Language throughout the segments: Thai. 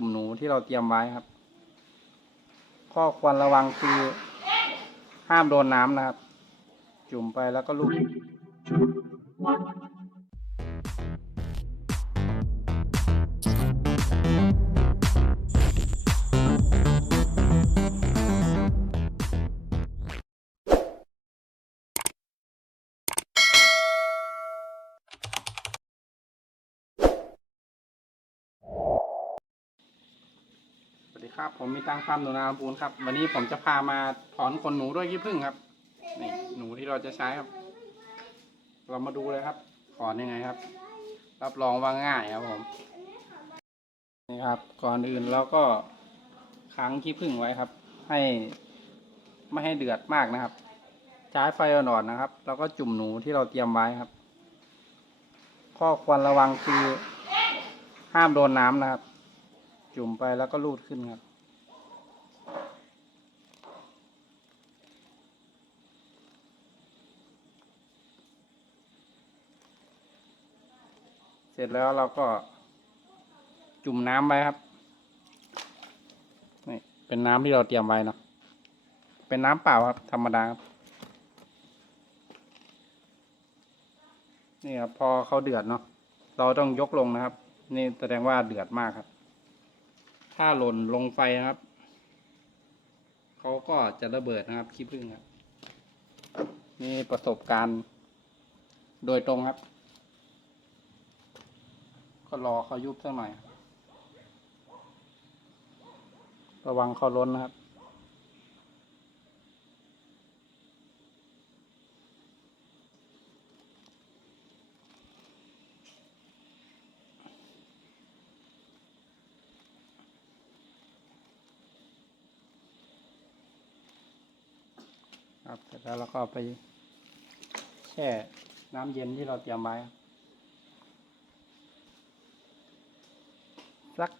จุ่มหนูที่เราเตรียมไว้ครับ ข้อควรระวังคือห้ามโดนน้ำนะครับ จุ่มไปแล้วก็ลูบ ครับผมมีตังฟาร์มหนูนาลำพูนครับ วันนี้ผมจะพามาถอนขนหนูด้วยขี้ผึ้งครับนี่หนูที่เราจะใช้ครับ เรามาดูเลยครับถอนยังไงครับ รับรองว่าง่ายครับผมนี่ครับ ก่อนอื่นเราก็ค้างขี้ผึ้งไว้ครับ ให้ไม่ให้เดือดมากนะครับ ใช้ไฟอ่อนๆนะครับ แล้วก็จุ่มหนูที่เราเตรียมไว้ครับ ข้อควรระวังคือห้ามโดนน้ำนะครับ จุ่มไปแล้วก็รูดขึ้นครับ ร็จแล้วเราก็จุ่มน้ำไปครับนี่เป็นน้ำที่เราเตรียมไว้นะเป็นน้ำเปล่าครับ ธรรมดาครับนี่ครับพอเขาเดือดเนาะเราต้องยกลงนะครับ นี่แสดงว่าเดือดมากครับ ถ้าหล่นลงไฟนะครับเขาก็จะระเบิดนะครับขี้ผึ้งครับนี่ประสบการณ์ โดยตรงครับ ก็รอเขายุบสักหน่อย ระวังเขาล้นนะครับ ครับเสร็จแล้วเราก็ไปแช่น้ำเย็นที่เราเตรียมไว้ครับสัก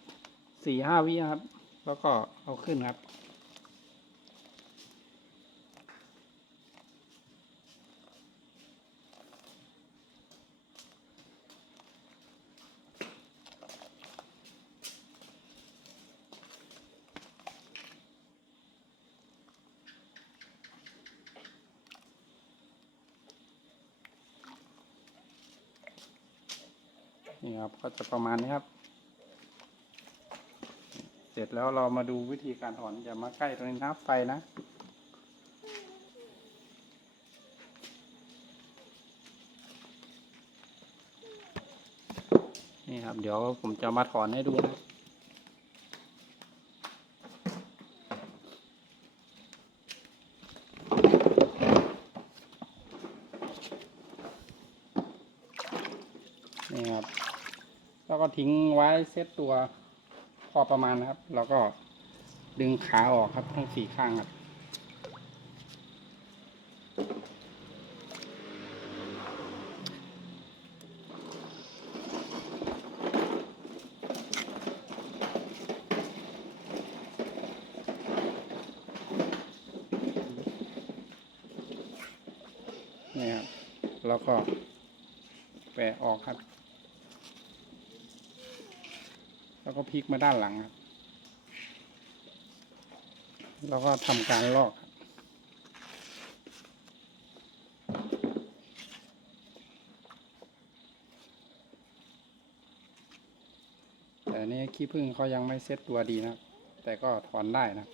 สี่ห้าวิครับ แล้วก็เอาขึ้นครับ นี่ครับ ก็จะประมาณนี้ครับ ร็จแล้วเรามาดูวิธีการถอนอย่ามาใกล้ตรงนี้นะไฟนะนี่ครับ เดี๋ยวผมจะมาถอนให้ดูนะนี่ครับ แล้วก็ทิ้งไว้เซตตัว พอประมาณนะครับ แล้วก็ดึงขาออกครับทั้งสี่ข้างครับนี่ครับแล้วก็แปะออกครับ แล้วก็พลิกมาด้านหลังครับ แล้วก็ทำการลอกครับแต่อันนี้ขี้ผึ้งเขายังไม่เซ็ตตัวดีนะ แต่ก็ถอนได้นะ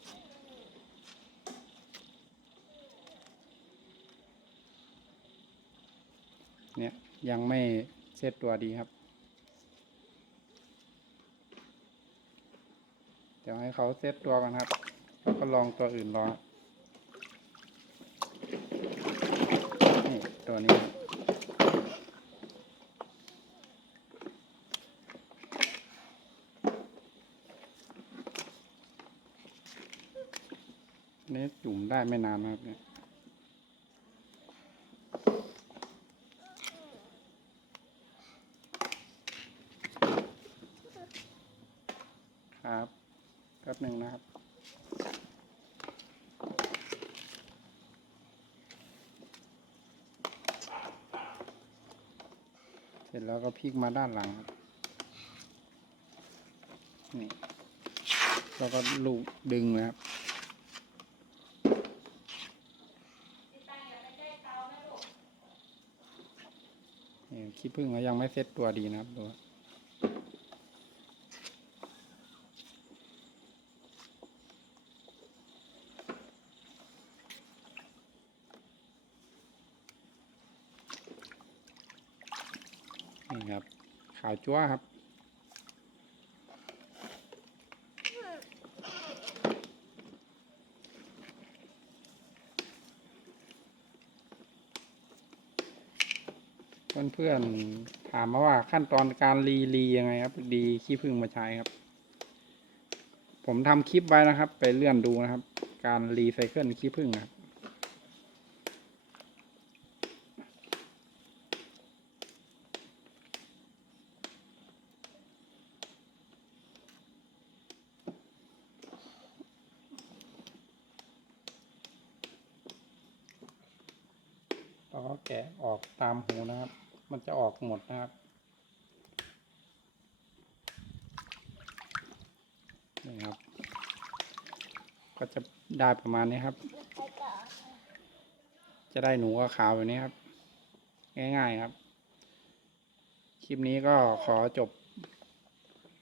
เนี่ยยังไม่เซ็ตตัวดีครับ เดี๋ยวให้เขาเซตตัวกันครับ แล้วก็ลองตัวอื่นรอนี่ตัวนี้นี่จุ่มได้ไม่นานครับเนี่ย ครับแป๊บ หนึ่งนะครับ เสร็จแล้วก็พลิกมาด้านหลังครับนี่แล้วก็ลูกดึงนะครับนี่ขี้ผึ้งก็ยังไม่เซ็ตตัวดีนะครับดู นี่ครับ ขาวจั๊วครับ เพื่อนๆถามมาว่าขั้นตอนการรีรียังไงครับ ดีขี้ผึ้งมาใช้ครับ ผมทำคลิปไว้นะครับ ไปเลื่อนดูนะครับ การรีไซเคิลขี้ผึ้งครับ เราก็แกะออกตามหูนะครับ มันจะออกหมดนะครับนี่ครับ ก็จะได้ประมาณนี้ครับ จะได้หนูขาวแบบนี้ครับ ง่ายๆครับ คลิปนี้ก็ขอจบ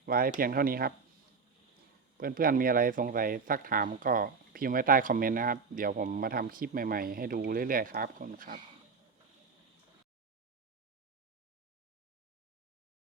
ไว้เพียงเท่านี้ครับ เพื่อนๆมีอะไรสงสัยสักถามก็พิมพ์ไว้ใต้คอมเมนต์นะครับ เดี๋ยวผมมาทำคลิปใหม่ๆ ให้ดูเรื่อยๆครับคุณครับ